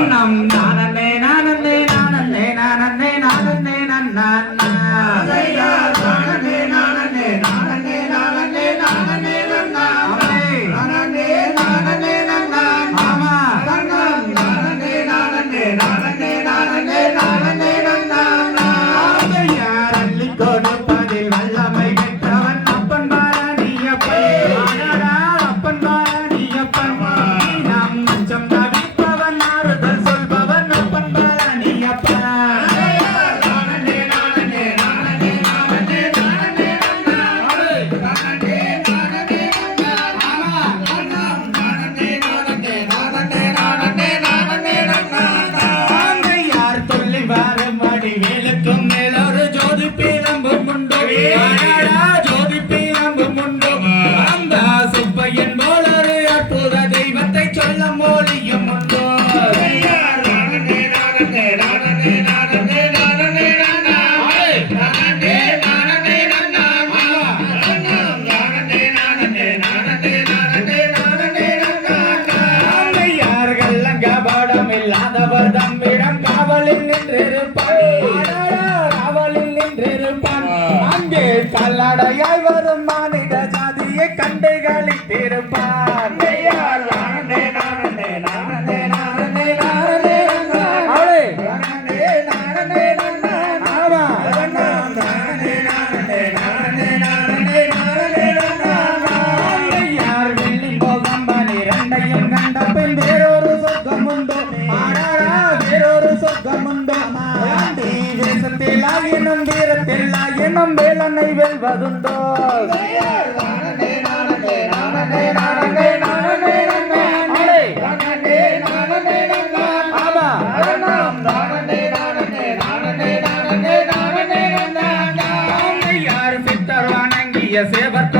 I'm not. Amen. அங்கே கல்லடையாய் வரும் மானே. மேலனை வெல்வதுண்டோ? சேவர்